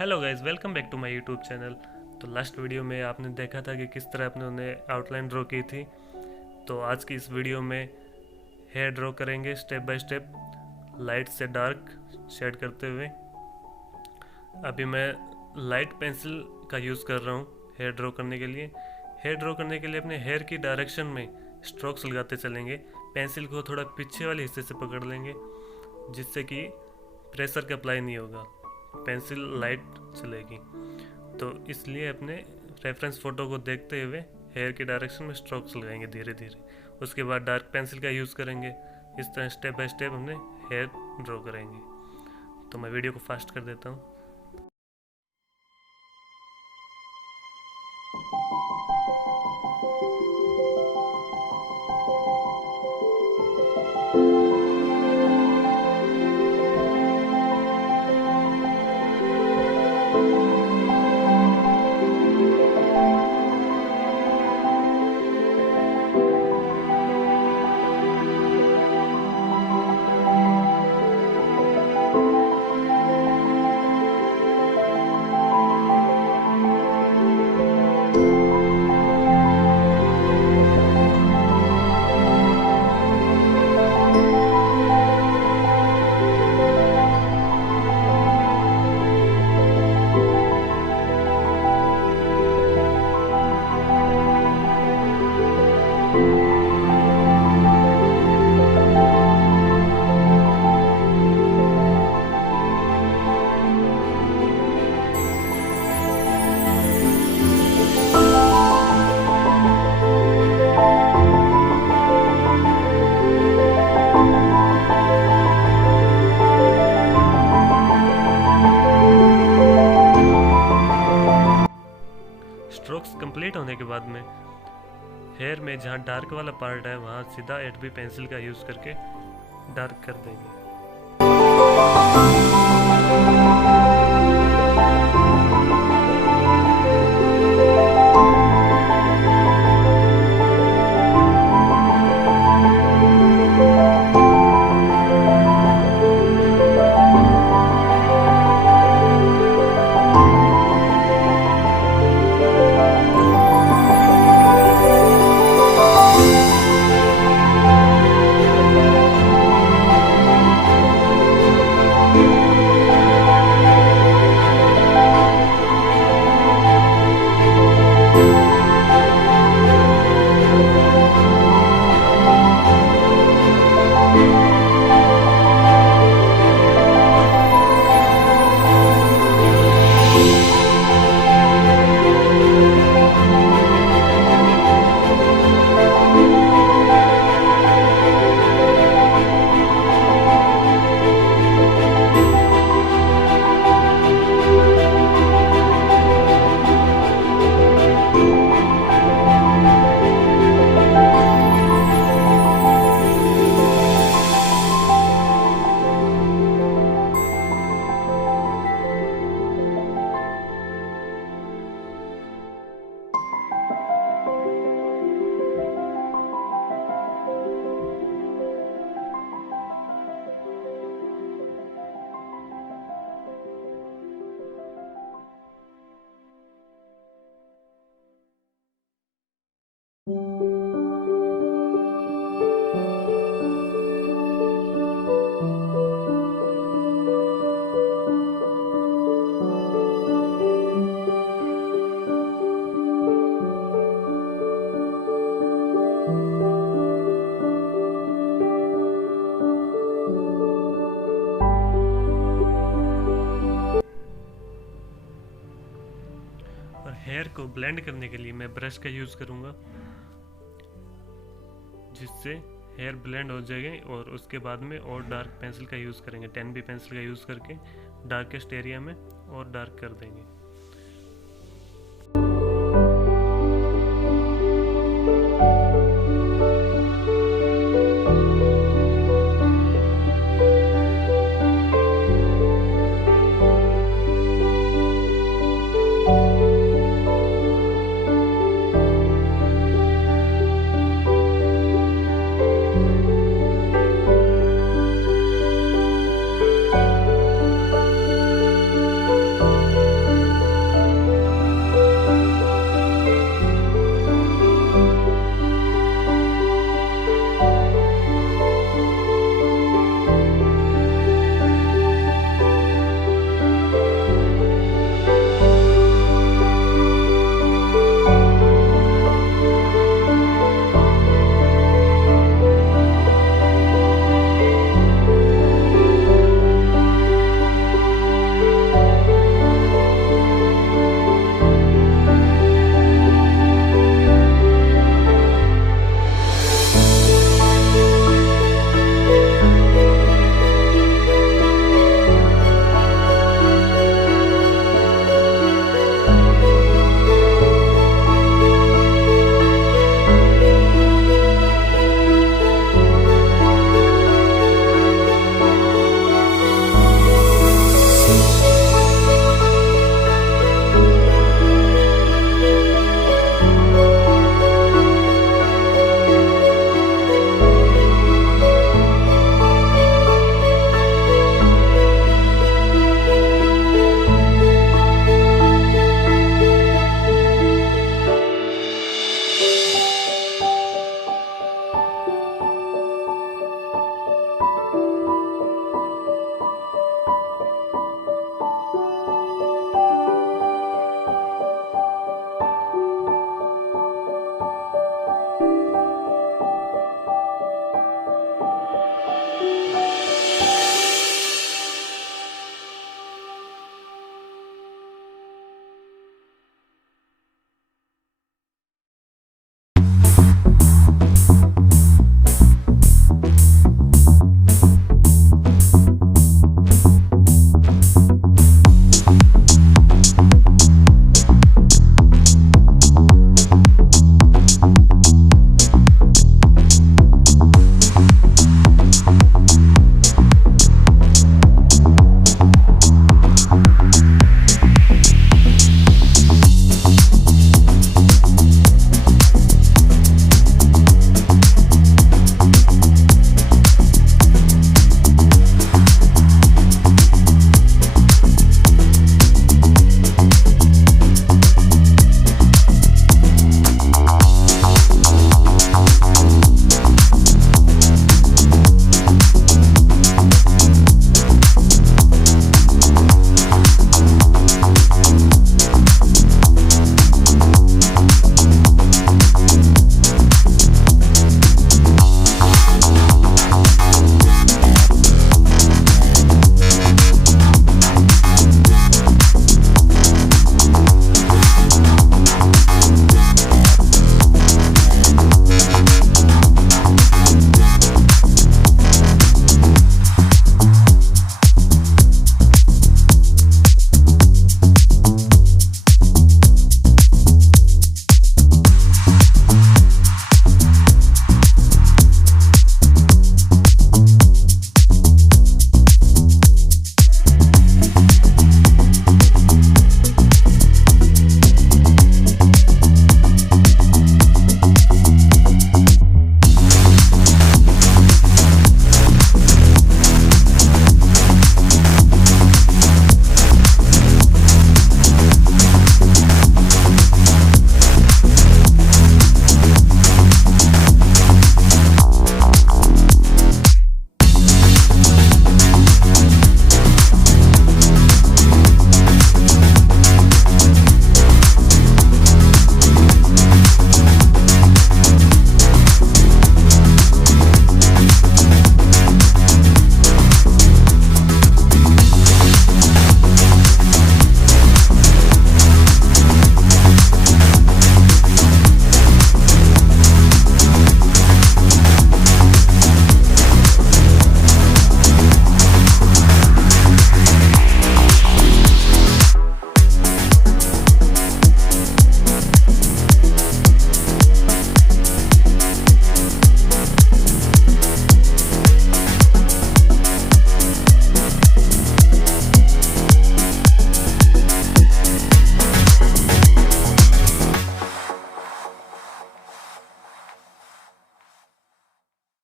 Hello guys, welcome back to my YouTube channel. तो last video में आपने देखा था कि किस तरह अपने उन्हें आउटलाइन ड्रॉ की थी। तो आज की इस वीडियो में हेयर ड्रॉ करेंगे स्टेप बाय स्टेप, लाइट से डार्क शेड करते हुए। अभी मैं लाइट पेंसिल का यूज़ कर रहा हूँ हेयर ड्रॉ करने के लिए। हेयर ड्रॉ करने के लिए अपने हेयर की डायरेक्शन में स्ट्रोक्स लगाते चलेंगे। पेंसिल को थोड़ा पीछे वाले हिस्से से पकड़ लेंगे जिससे कि प्रेशर का अप्लाई नहीं होगा, पेंसिल लाइट चलेगी। तो इसलिए अपने रेफरेंस फ़ोटो को देखते हुए हेयर की डायरेक्शन में स्ट्रोक्स लगाएंगे धीरे धीरे। उसके बाद डार्क पेंसिल का यूज़ करेंगे। इस तरह स्टेप बाय स्टेप हमने हेयर ड्रॉ करेंगे। तो मैं वीडियो को फास्ट कर देता हूँ। स्ट्रोक्स कंप्लीट होने के बाद में हेयर में जहाँ डार्क वाला पार्ट है वहाँ सीधा 8B पेंसिल का यूज़ करके डार्क कर देंगे। और हेयर को ब्लेंड करने के लिए मैं ब्रश का यूज़ करूँगा जिससे हेयर ब्लेंड हो जाएगी। और उसके बाद में और डार्क पेंसिल का यूज़ करेंगे, 10B पेंसिल का यूज़ करके डार्केस्ट एरिया में और डार्क कर देंगे।